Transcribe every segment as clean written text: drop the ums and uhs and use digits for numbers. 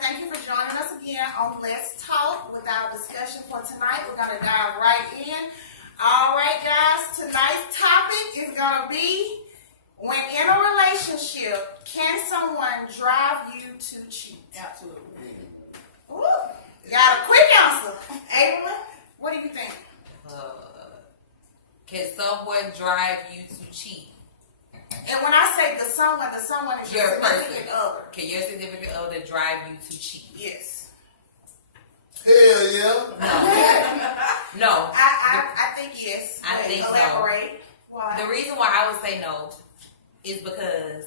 Thank you for joining us again on Let's Talk with our discussion for tonight. We're going to dive right in. All right, guys, tonight's topic is going to be when in a relationship, can someone drive you to cheat? Absolutely. Ooh, got a quick answer. Ava, what do you think? Can someone drive you to cheat? And when I say the someone is your significant other. Can your significant other drive you to cheat? Yes. Hell yeah. No. I think yes. I think so. Elaborate. Why? The reason why I would say no is because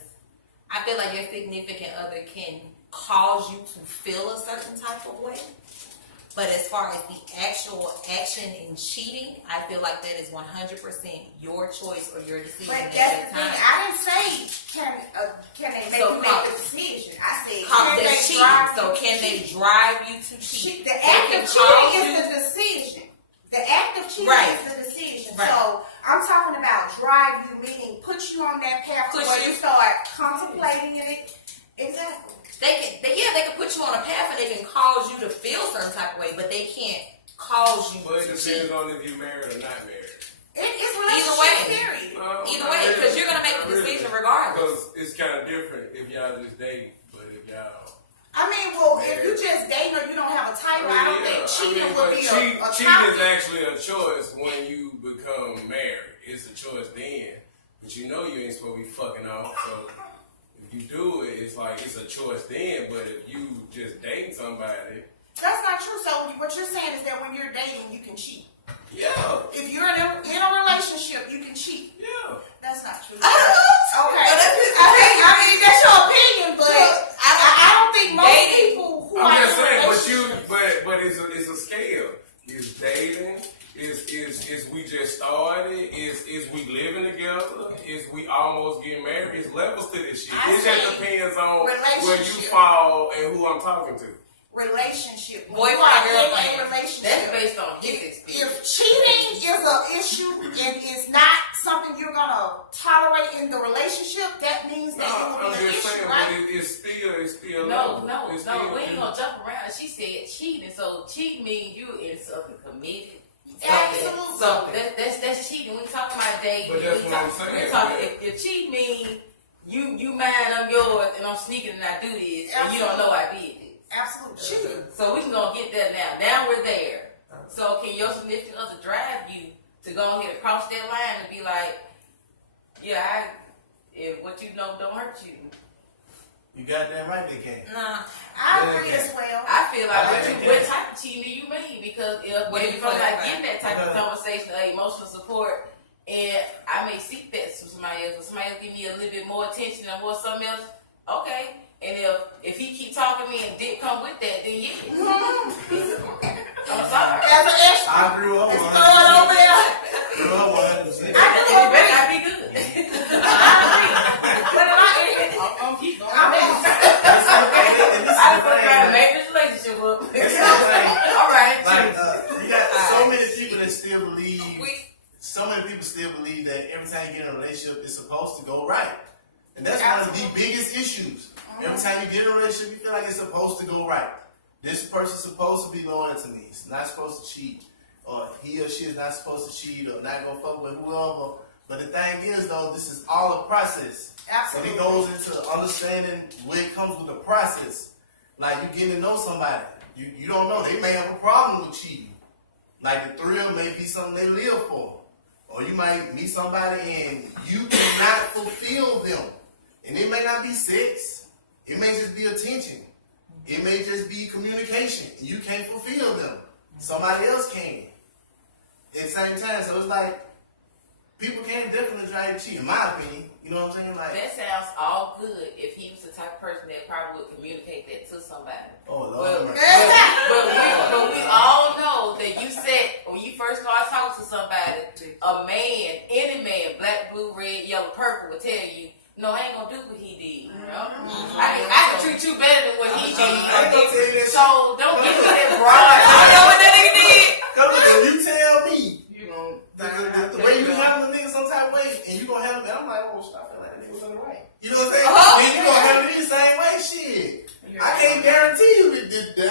I feel like your significant other can cause you to feel a certain type of way. But as far as the actual action in cheating, I feel like that is 100% your choice or your decision. But at that's that the thing. time. I didn't say can they make you make the decision. I said Call can that they cheating. drive So you can to they cheat? drive you to cheat? The They act can of cause cheating you- is the decision. The act of cheating Right. is the decision. Right. So I'm talking about drive you, meaning put you on that path Push where you. you start contemplating it. Exactly. They can put you on a path and they can cause you to feel a certain type of way, but they can't cause you But it to depends cheat. on if you're married or not married. It's Either relationship way. period. Either way, because you're gonna make the decision regardless. Because it's kind of different if y'all just date, but if y'all... I mean, well, if you just dating or you don't have a title, I don't think cheating would be a cheating topic. is actually a choice when you become married. It's a choice then. But you know you ain't supposed to be fucking off, so... If you do it, it's like it's a choice then, but if you just dating somebody... That's not true. So what you're saying is that when you're dating, you can cheat. Yeah. If you're in a relationship, you can cheat. Yeah. That's not true. I don't know. Okay. But that's his I mean, that's your opinion, but I don't think most dating. people who I'm are just in saying, relationships. but it's a scale. It's dating. Is we just started? Is we living together? Is we almost getting married? It's levels to this shit. I It say just depends on where you relationship. fall and who I'm talking to. Relationship. When Boyfriend, you are in girlfriend. a relationship. That's based on his If experience. cheating is an issue and it's not something you're gonna tolerate in the relationship, that means that it will I'm be an just issue, saying, right? but it's still No, level. It's no, still- we ain't gonna jump around. She said cheating, so cheating means you in something committed. Absolutely. So that's cheating. We talking about dating. But that's We what I'm talk- saying. We talking if cheat means you mine, I'm yours, and I'm sneaking and I do this, and you don't know I did this. Absolute cheating. So we can go get that now. Now we're there. So can your significant other drive you to go ahead and cross that line and be like, yeah, if what you know don't hurt you. You goddamn right they can. Nah. I agree as well. I feel like I what type of cheating do you mean? Because What do if you I'm feel not like getting that type of Okay. conversation or emotional support, and I may seek that from somebody else, or somebody else give me a little bit more attention than what something else, okay. And if he keep talking to me and didn't come with that, then yeah. I'm sorry. As an extra, I agree with it's her. throwing over there. Agree with her 100%. I do It better agree. not be good. But I'm keep going. I mean, And this is I the done fuck around and thing, made this relationship up. this is the thing. All right. Like, you got so many people that still believe, We- so many people still believe that every time you get in a relationship, it's supposed to go right. And that's one of the biggest issues. Every time you get in a relationship, you feel like it's supposed to go right. This person's supposed to be loyal to me. It's not supposed to cheat. Or he or she is not supposed to cheat or not going to fuck with whoever. But the thing is, though, this is all a process. absolutely. And it goes into understanding where it comes with the process. Like you getting to know somebody. You don't know. They may have a problem with cheating. Like the thrill may be something they live for. Or you might meet somebody and you cannot fulfill them. And it may not be sex. It may just be attention. It may just be communication. You can't fulfill them. Somebody else can. At the same time, so it's like people can definitely try to cheat, in my opinion. You know what I'm saying? Like, That sounds all good if he was the type of person that probably would communicate that to somebody. oh But, Lord. but we all know that you said when you first start talking to somebody, a man, any man, black, blue, red, yellow, purple, will tell you, no, I ain't gonna do what he did. You know? I can treat you better than what he I ain't gonna tell you did. that. So don't give me that broad. I know what that nigga did. Cause look, when you tell me, you know, the way you handle the nigga some type of way, and you gonna handle me, I'm like, oh, stop feeling like that nigga was on the right. You know what I'm saying? Then you gonna handle me the same way, shit. I can't guarantee you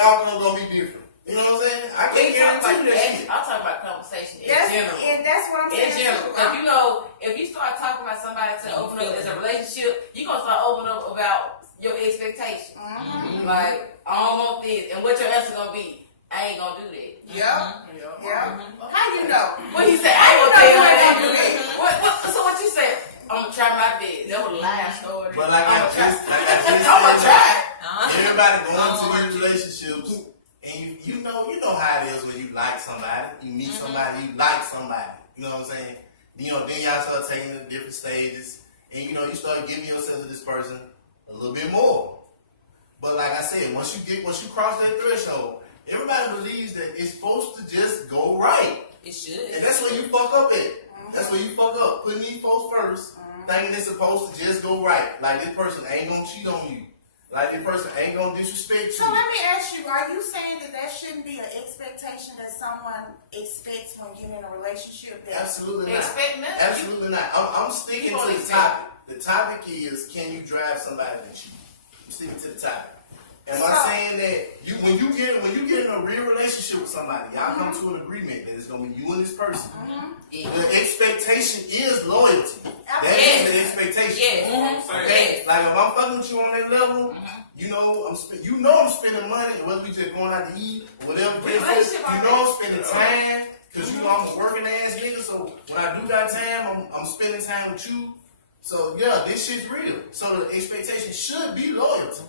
outcome gonna be different. You know what I'm saying? I can't guarantee that shit. I'm talking about conversation in That's, general. and that's what I'm saying. In general, too. because you know, if you start talking about somebody to open up as a relationship, you're gonna start opening up about your expectations. Mhm. Like, I don't want this, and what your answer gonna be? I ain't gonna do that. Yep. You know? Yep. How you know? What he said? I ain't gonna tell you how to do that. So what you said? I'm gonna try my best. That was a lie story. But like I just I'm gonna said, try. everybody going to these relationships, and you know how it is when you like somebody, you meet somebody, you like somebody. You know what I'm saying? You know, then y'all start taking it to different stages, and you know, you start giving yourself to this person a little bit more. But like I said, once you cross that threshold, everybody believes that it's supposed to just go right. It should. And that's where you fuck up at. That's where you fuck up. Putting these folks first, thinking it's supposed to just go right. Like this person ain't gonna cheat on you. Like this person ain't gonna disrespect So you. let me ask you, are you saying that there shouldn't be an expectation that someone expects when getting in a relationship? That Absolutely not. Expect nothing. Absolutely not. I'm sticking You to gonna the expect. topic. The topic is, can you drive somebody to cheat? I'm sticking to the topic. Am I saying that when you get in a real relationship with somebody, y'all come to an agreement that it's gonna be you and this person. The expectation is loyalty. That is the expectation. Yes. Okay? Like if I'm fucking with you on that level, you know I'm spending money, whether we just going out to eat or whatever. Relationship You know I'm spending time because you know I'm a working ass nigga. So when I do got time, I'm spending time with you. So yeah, this shit's real. So the expectation should be loyalty.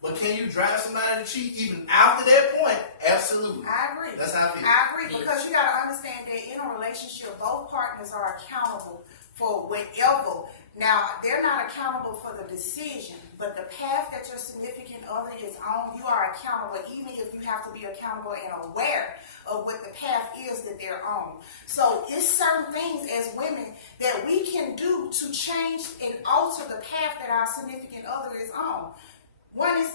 But can you drive somebody to cheat even after that point? Absolutely. I agree. That's how I feel. I agree because you got to understand that in a relationship, both partners are accountable for whatever. Now, they're not accountable for the decision, but the path that your significant other is on, you are accountable, even if you have to be accountable and aware of what the path is that they're on. So it's certain things as women that we can do to change and alter the path that our significant other is on. One is,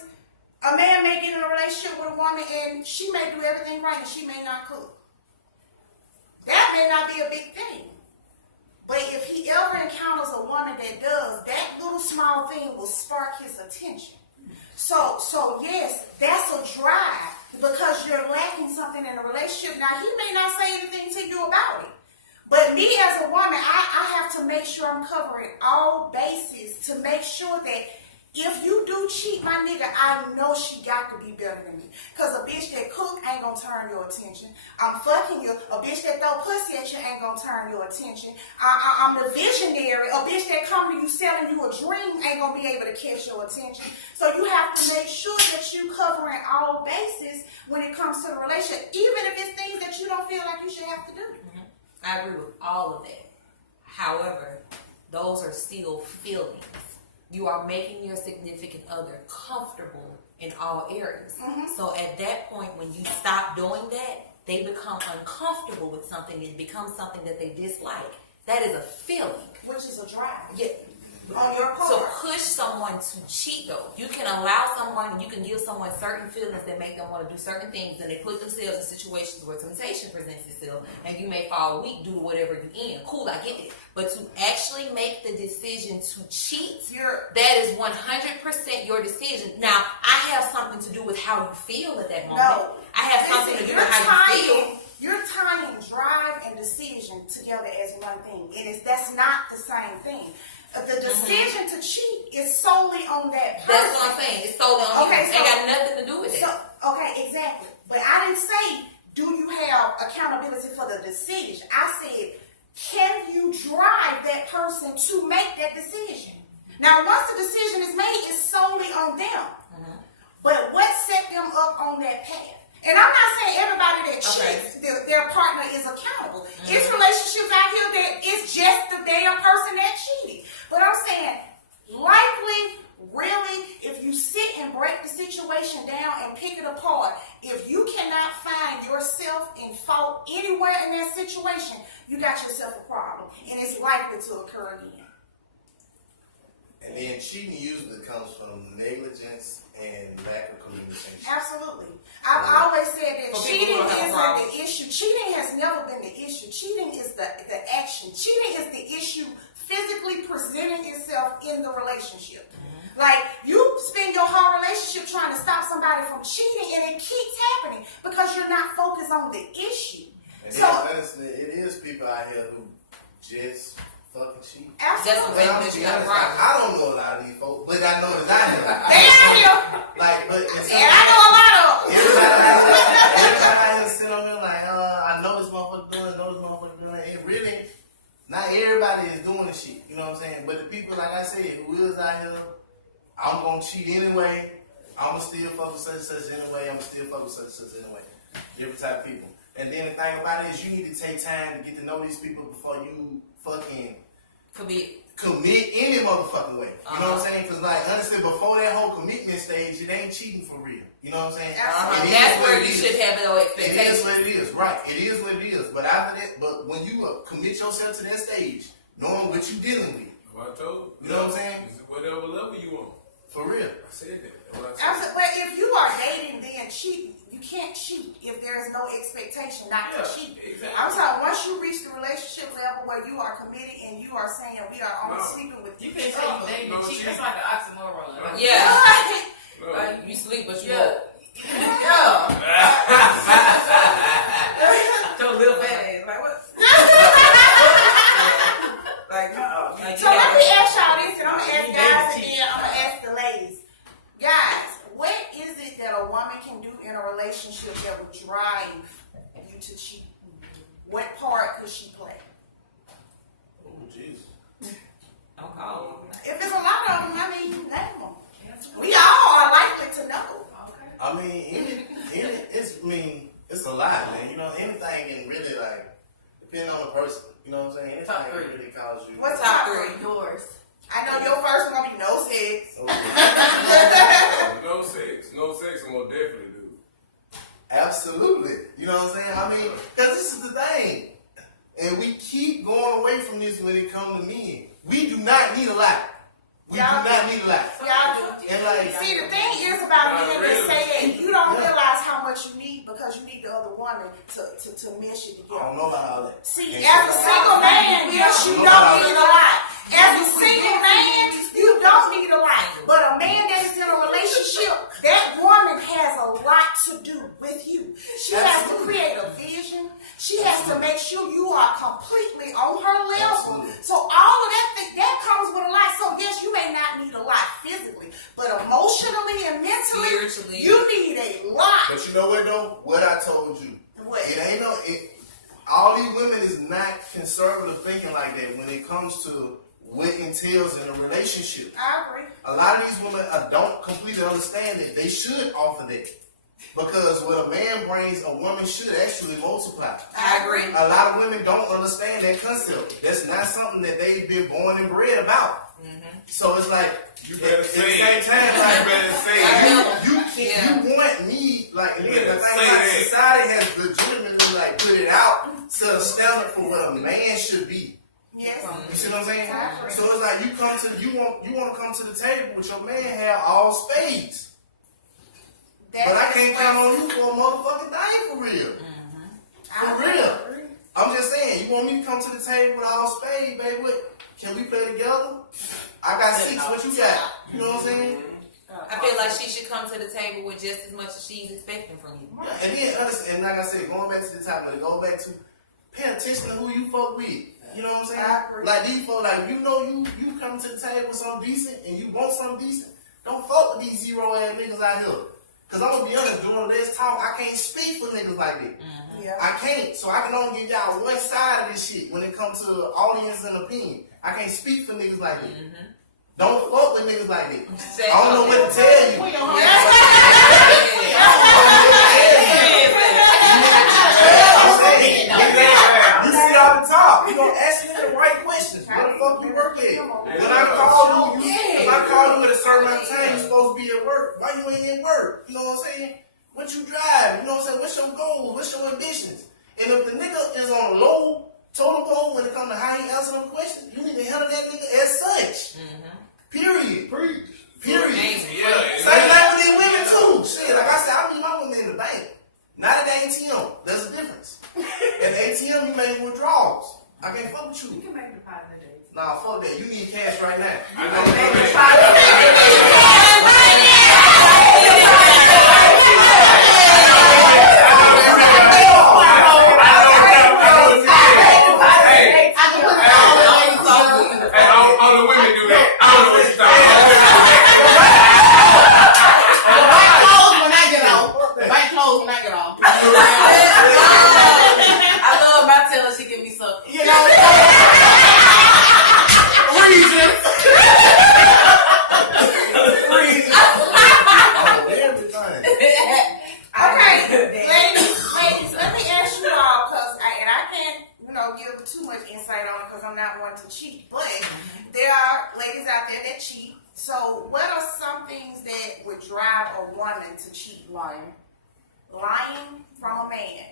a man may get in a relationship with a woman and she may do everything right and she may not cook. That may not be a big thing. But if he ever encounters a woman that does, that little small thing will spark his attention. So yes, that's a drive because you're lacking something in a relationship. Now, he may not say anything to you about it. But me as a woman, I have to make sure I'm covering all bases to make sure that if you do cheat my nigga, I know she got to be better than me. Because a bitch that cook ain't going to turn your attention. I'm fucking you. A bitch that throw pussy at you ain't going to turn your attention. I'm the visionary. A bitch that come to you selling you a dream ain't going to be able to catch your attention. So you have to make sure that you covering all bases when it comes to the relationship. Even if it's things that you don't feel like you should have to do. I agree with all of that. However, those are still feelings. You are making your significant other comfortable in all areas. So at that point, when you stop doing that, they become uncomfortable with something. It becomes something that they dislike. That is a feeling. Which is a drive. Yeah. On your part. So push someone to cheat though. You can allow someone, you can give someone certain feelings that make them want to do certain things, and they put themselves in situations where temptation presents itself, and you may fall weak due to whatever you're in. Cool, I get it. But to actually make the decision to cheat, that is 100% your decision. Now, I have something to do with how you feel at that moment. No. I have something to do with how you feel. You're tying drive and decision together as one thing. That's not the same thing. The decision to cheat is solely on that person. That's what I'm saying. It's solely on you. It ain't got nothing to do with it. Okay, exactly. But I didn't say, do you have accountability for the decision? I said, can you drive that person to make that decision? Now, once the decision is made, it's solely on them. But what set them up on that path? And I'm not saying everybody that cheats, their partner is accountable. It's relationships out here that it's just the damn person that cheated. But I'm saying, likely, really, if you sit and break the situation down and pick it apart, if you cannot find yourself in fault anywhere in that situation, you got yourself a problem. And it's likely to occur again. And then cheating usually comes from negligence and lack of communication. Absolutely. I've always said that For cheating people who have a isn't problem. the issue. Cheating has never been the issue. Cheating is the action. Cheating is the issue physically presenting itself in the relationship. Like, you spend your whole relationship trying to stop somebody somebody from cheating, and it keeps happening because you're not focused on the issue. And So- then, honestly, it is people out here who just fucking cheat. Absolutely. But I'm That be you honest, got right. I don't know a lot of these folks, but I know it's out here. They out here, Like, but it's and I know a lot of them. everybody out here sit on there like, I know this motherfucker doing it, I know this motherfucker doing it. It really, not everybody is doing the shit, you know what I'm saying? But the people, like I said, who is out here, I'm gonna cheat anyway. I'm gonna still fuck with such and such anyway. I'm gonna still fuck with such and such anyway. Different type of people. And then the thing about it is, you need to take time to get to know these people before you fucking commit any motherfucking way. You know what I'm saying? Because, like, honestly, before that whole commitment stage, it ain't cheating for real. You know what I'm saying? Absolutely. It is That's what where it you is. should have no It is expectations. what it is, right? It is what it is. But after that, but when you commit yourself to that stage, knowing what you dealing with, What I told you know what I'm saying? Is it whatever level you want. For real. I said that. That's what I said. But if you are dating, then cheating, you can't cheat if there is no expectation not to Yeah, cheat. exactly. I'm talking, once you reach the relationship level where you are committed and you are saying we are only No. sleeping with You each can't say you other. dating No, and cheat. cheat. That's like an oxymoron. Like, Yeah. No. like, You sleep, but you yeah. woke. Yeah. Your little fat ass. Like, what? Like, no. Like, So you let gotta- me ask y'all this, and I'm gonna ask You guys and dating then I'm gonna ask the ladies. Guys, what is it that a woman can do in a relationship that would drive you to cheat? What part could she play? Oh, Jesus. Don't call me. If there's a lot of them, I mean, name them. We all are likely to know. Okay. I mean, it's a lot, man. You know, anything can really, like, depend on the person. You know what I'm saying? Anything Top can three. really cause you. What's Top top three. three? Yours. I know your first one gonna be no sex. No sex. No sex, I'm gonna definitely do. Absolutely. You know what I'm saying? I mean, because this is the thing. And we keep going away from this when it comes to men. We do not need a lot. We do Y'all not need a lot. Y'all do. And like, See, the thing is about Not men really. that say that you don't Yeah. realize how much you need because you need the other woman to mesh it I together. don't know about all that. See, Ain't as a shit single man, yes, you don't need a lot. As a single man, you don't need a lot. But a man that is in a relationship, that woman has a lot to do with you. She has to create a vision. She has to make sure you are completely on her level. Absolutely. So all of that comes with a lot. So yes, you may not need a lot physically, but emotionally and mentally, Spiritually. you need a lot. But you know what though? What I told you. What? It ain't no. All these women is not conservative thinking like that when it comes to what entails in a relationship. I agree. A lot of these women don't completely understand that they should offer that. Because what a man brings, a woman should actually multiply. I agree. A lot of women don't understand that concept. That's not something that they've been born and bred about. So it's like, You better at say the it. same time, You like, better say it. you can't, you want me, like, and then the better thing say about that. society has legitimately, like, put it out to a standard for what a man should be. Yes. You see what I'm saying? Exactly. So it's like you want to come to the table with your man have all spades. That's But I can't just count what- on you for a motherfucking thing for real. I For agree. real. I'm just saying, you want me to come to the table with all spades, baby? What? Can we play together? I got 6. What you got? You know what I'm saying? I feel like she should come to the table with just as much as she's expecting from you. And then, and like I said, going back to the top, but go back to pay attention to who you fuck with. You know what I'm saying? I agree. Like these folks, like you know, you come to the table with something decent and you want something decent. Don't fuck with these zero ass niggas out here. Cause I'm gonna be honest, doing this talk, I can't speak for niggas like that. Yeah. I can't. So I can only give y'all one side of this shit when it comes to the audience and opinion. I can't speak for niggas like that. Don't fuck with niggas like that. Say I don't know what to tell you. I'm saying, you sit out the top. You gonna ask me the right questions. Where the fuck you work at? When I call you, if I call you at a certain amount of time, you supposed to be at work. Why you ain't at work? You know what I'm saying? What you drive? You know what I'm saying? What's your goals? What's your ambitions? And if the nigga is on low totem pole when it comes to how he answer them questions, you need to handle that nigga as such. Period. Period. Yeah. Same thing with these women too. Shit, like I said, I leave my women in the bank. Not at the ATM. There's a difference. At the ATM, you make withdrawals. I can't fuck with you. You can make a deposit today. Nah, fuck that. You need cash right now. I know. going to cheat, but there are ladies out there that cheat. So what are some things that would drive a woman to cheat? Lying from a man.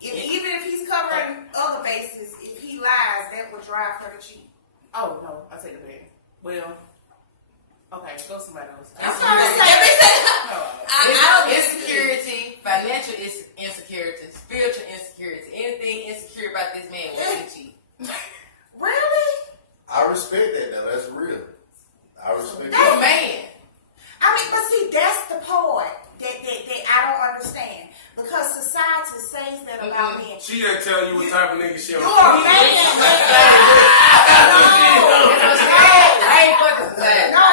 Even if he's covering other bases, if he lies, that would drive her to cheat. Oh no, I take it back. Well, okay, go somebody else. I'm trying to say Insecurity, financial insecurity, spiritual insecurity, anything insecure about this man will cheat. really? I respect that though. That's real. I respect You a that. man. I mean, but see, that's the part that I don't understand. Because society says that about men. She just tell you what type of nigga she You're on. a man. I ain't fucking saying. No.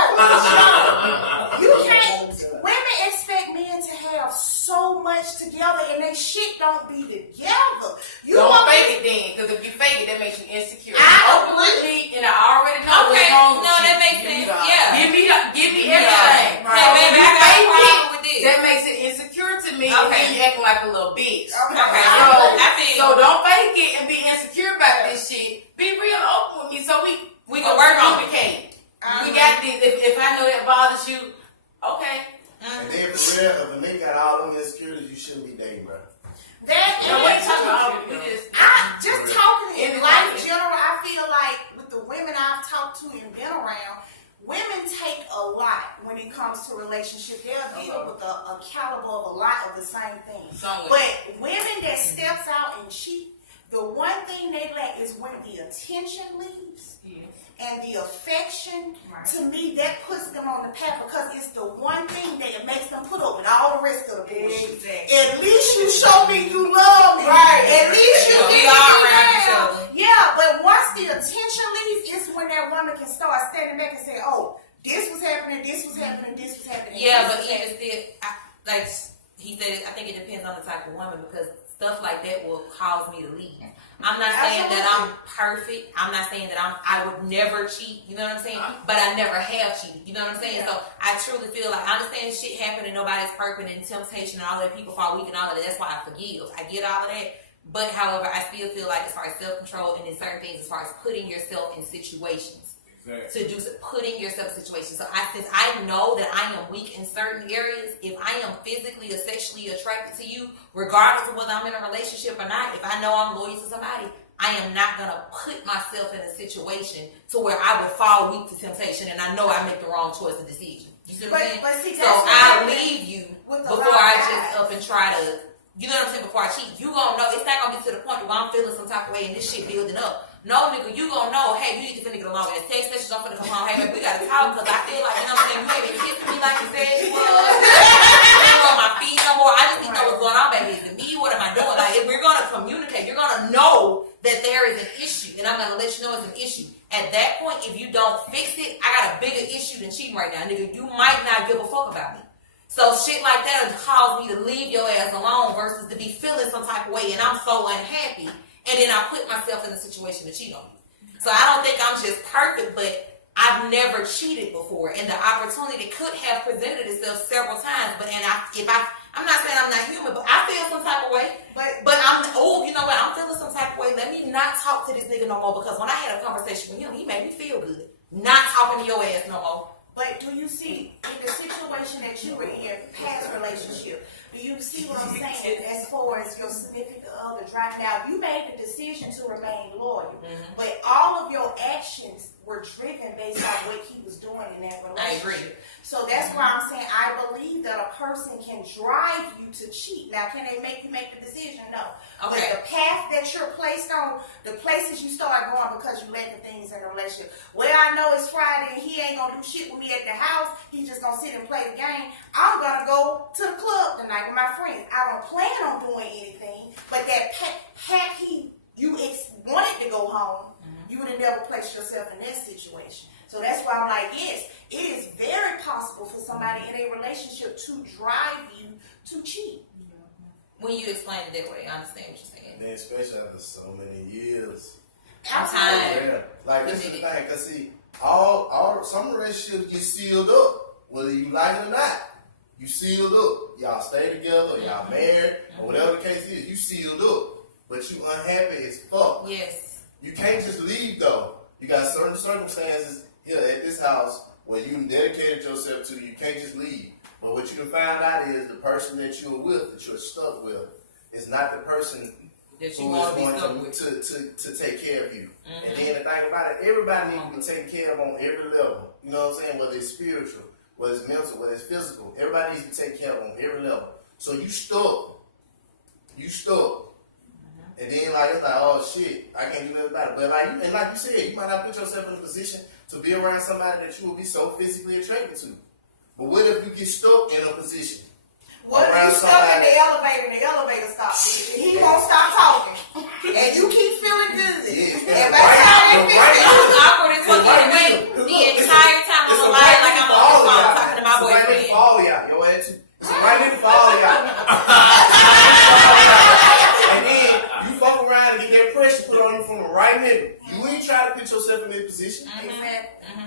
You can't. Women expect men to have so much together and they shit don't be together. You Don't want fake it then, because if you fake it, that makes you insecure. I Open with me, and I already know Okay, what's wrong with no, you. that makes sense. Yeah. Give me everything. Hey, baby, I got a problem with this. That makes it insecure to me. Okay. And you acting like a little bitch. Okay. I feel So don't fake it and be insecure about this shit. Be real open with me so we can work on it. communicate. We got this. If I know that bothers you, okay. And then for real, if a nigga got all them insecurities, you shouldn't be dating, bro. that. Now, what you talking about? We Just talking in In life in life. general, I feel like with the women I've talked to and been around, women take a lot when it comes to relationships. They'll deal with a caliber of a lot of the same things. But women that steps out and cheat, the one thing they lack is when the attention leaves and the affection. To me, that puts them on the path because it's the one thing that makes them put up with all the rest of the bullshit. Exactly. At least you show me you love me. Right. At least you We give are me around each love. other. Yeah, but once the attention leaves, it's when that woman can start standing back and say, "Oh, this was happening, this was happening, this was happening." Yeah, this but was even happening." still, like he said, I think it depends on the type of woman because stuff like that will cause me to leave. I'm not saying that I'm perfect. I'm not saying that I would never cheat. You know what I'm saying? But I never have cheated. You know what I'm saying? So I truly feel like I understand shit happen and nobody's perfect and temptation and all that. People fall weak and all of that. That's why I forgive. I get all of that. But however, I still feel like as far as self-control and in certain things, as far as putting yourself in situations. Exactly. To do putting yourself in situations. So since I know that I am weak in certain areas, if I am physically or sexually attracted to you, regardless of whether I'm in a relationship or not, if I know I'm loyal to somebody, I am not gonna put myself in a situation to where I would fall weak to temptation and I know I make the wrong choice of decision. You see what I'm saying? But see, So that's what I'll happened leave you with a before lot of I guys. just up and try to, you know what I'm saying, before I cheat. You gonna know, it's not gonna be to the point where I'm feeling some type of way and this shit building up. No, nigga, you gonna know, hey, you need to finna get along. There's text messages, I'm finna come home. Hey, baby, we gotta talk because I feel like, you know what I'm saying, you ain't been kissing me like you said you was. You ain't on my feet no more. I just need to know what's going on, baby. Is it me? What am I doing? Like, if we're gonna communicate, you're gonna know that there is an issue, and I'm gonna let you know it's an issue. At that point, if you don't fix it, I got a bigger issue than cheating right now, nigga. You might not give a fuck about me. So shit like that will cause me to leave your ass alone versus to be feeling some type of way and I'm so unhappy and then I put myself in a situation to cheat on you. So I don't think I'm just perfect, but I've never cheated before and the opportunity could have presented itself several times. But I'm not saying I'm not human, but I feel some type of way. But you know what? I'm feeling some type of way. Let me not talk to this nigga no more because when I had a conversation with him, he made me feel good. Not talking to your ass no more. But do you see in the situation that you were in, past relationship, do you see what I'm saying as far as your significant other dropping out? You made the decision to remain loyal, but all of your actions were driven based on what he was doing in that relationship. I agree. So that's why I'm saying I believe that a person can drive you to cheat. Now, can they make you make the decision? No. Okay. But the path that you're placed on, the places you start going because you let the things in the relationship. Well, I know it's Friday and he ain't gonna do shit with me at the house. He's just gonna sit and play the game. I'm gonna go to the club tonight with my friends. I don't plan on doing anything, but that had you wanted to go home, you would have never placed yourself in that situation. So that's why I'm like, yes, it is very possible for somebody in a relationship to drive you to cheat. When you explain it that way, I understand what you're saying. And then especially after so many years. Absolutely. Yeah. Like this is the thing, cause see, all some relationships get sealed up, whether you like it or not. You sealed up. Y'all stay together, or y'all married, or whatever the case is. You sealed up, but you unhappy as fuck. Yes. You can't just leave though. You got certain circumstances here at this house where you dedicated yourself to. You can't just leave. But what you can find out is the person that you're with, that you're stuck with, is not the person That you who want is to be stuck going with. to take care of you. And then the thing about it, everybody needs to be taken care of on every level. You know what I'm saying? Whether it's spiritual, whether it's mental, whether it's physical. Everybody needs to be taken care of on every level. So you stuck. You stuck. And then like it's like, oh shit, I can't do nothing about it. But like you said, you might not put yourself in a position to be around somebody that you will be so physically attracted to. But what if you get stuck in a position? What if around you stuck in somebody- the elevator and the elevator stops? He won't stop talking. And you keep feeling good. Yes, And that's by the time right. it Right. finishes, I was awkward as fuck Right. anyway. Look, The it's entire time it's I'm a alive, right like nigga I'm for on all the of phone y'all. talking to my It's a right nigga boyfriend. for all of y'all. Your ass too. It's a right nigga for all of y'all. And then you fuck around and get that pressure put on you from a right nigga. You ain't try to put yourself in that position.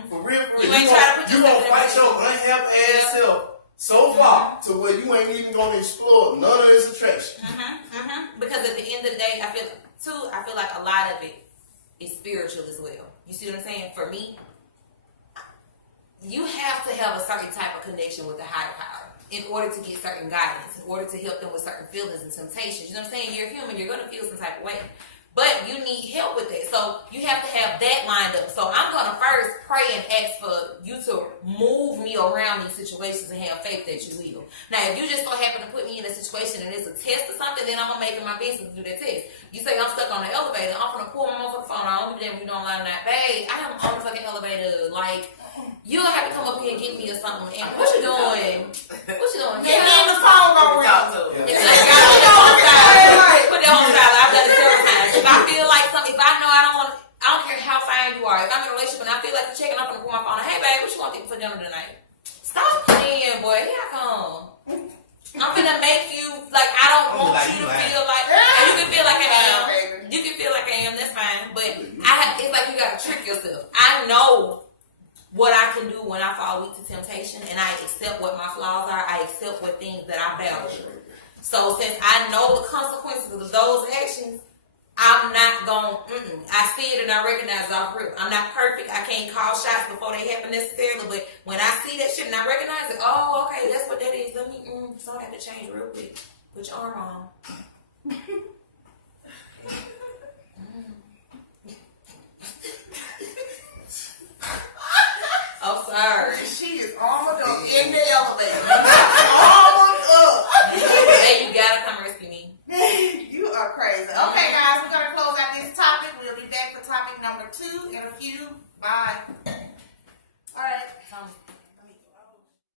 For real, for real. You ain't try to put You yourself gonna in that fight your unhelped ass self so far to where you ain't even gonna explore none of this attraction. Because at the end of the day, I feel like a lot of it is spiritual as well. You see what I'm saying? For me, you have to have a certain type of connection with the higher power in order to get certain guidance, in order to help them with certain feelings and temptations. You know what I'm saying? You're human, you're gonna feel some type of way. But you need help with that. So you have to have that lined up. So I'm going to first pray and ask for you to move me around these situations and have faith that you will. Now, if you just so happen to put me in a situation and it's a test or something, then I'm going to make it my business to do that test. You say I'm stuck on the elevator, I'm going to pull my motherfucking phone out. Then we don't line that. Babe, I am on the fucking elevator. Like, you'll have to come up here and get me or something. And what you doing? What you doing? get in the phone gonna ring. Talk to him. It's like, I put that on silent. Put that on silent. I've done it several times. If I feel like something, if I know I don't care how fine you are. If I'm in a relationship and I feel like you're checking, I'm gonna pull my phone. Hey, babe, what you want to eat for dinner tonight? Stop playing, boy. Here I come. I'm gonna make you like I don't I'm want like, you you to lying. feel like. And you can feel like I am. Baby. You can feel like I am. That's fine. But it's like you gotta trick yourself. I know what I can do when I fall weak to temptation, and I accept what my flaws are. I accept what things that I battle with. So since I know the consequences of those actions, I'm not going, I see it and I recognize it off rip. I'm not perfect. I can't call shots before they happen necessarily, but when I see that shit and I recognize it, oh, okay, that's what that is. Let me, so I have to change real quick. Put your arm on.